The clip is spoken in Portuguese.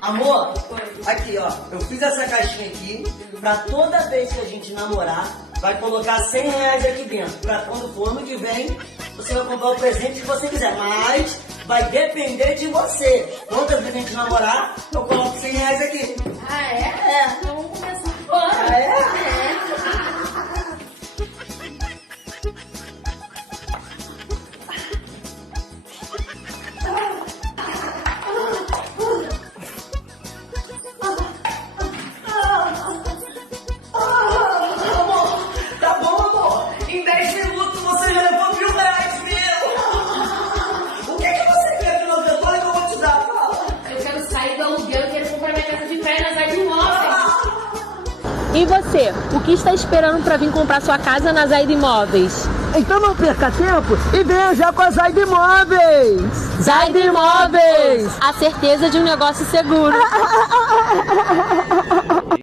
Amor, aqui ó, eu fiz essa caixinha aqui pra toda vez que a gente namorar, vai colocar 100 reais aqui dentro. Pra quando for ano que vem, você vai comprar o presente que você quiser. Mas vai depender de você. Toda vez que a gente namorar, eu coloco 100 reais aqui. Ah, é? É. Então vamos começar agora. Ah, é? Tá bom, amor. Em 10 minutos você já levou R$1.000 meu. O que você quer que eu depois que eu vou te dar? Fala. Eu quero sair do aluguel, eu quero comprar minha casa de férias, aí de imóveis. E você, o que está esperando para vir comprar sua casa na Zaida Imóveis? Então não perca tempo e venha já com a Zaida Imóveis. Zaida Imóveis! A certeza de um negócio seguro.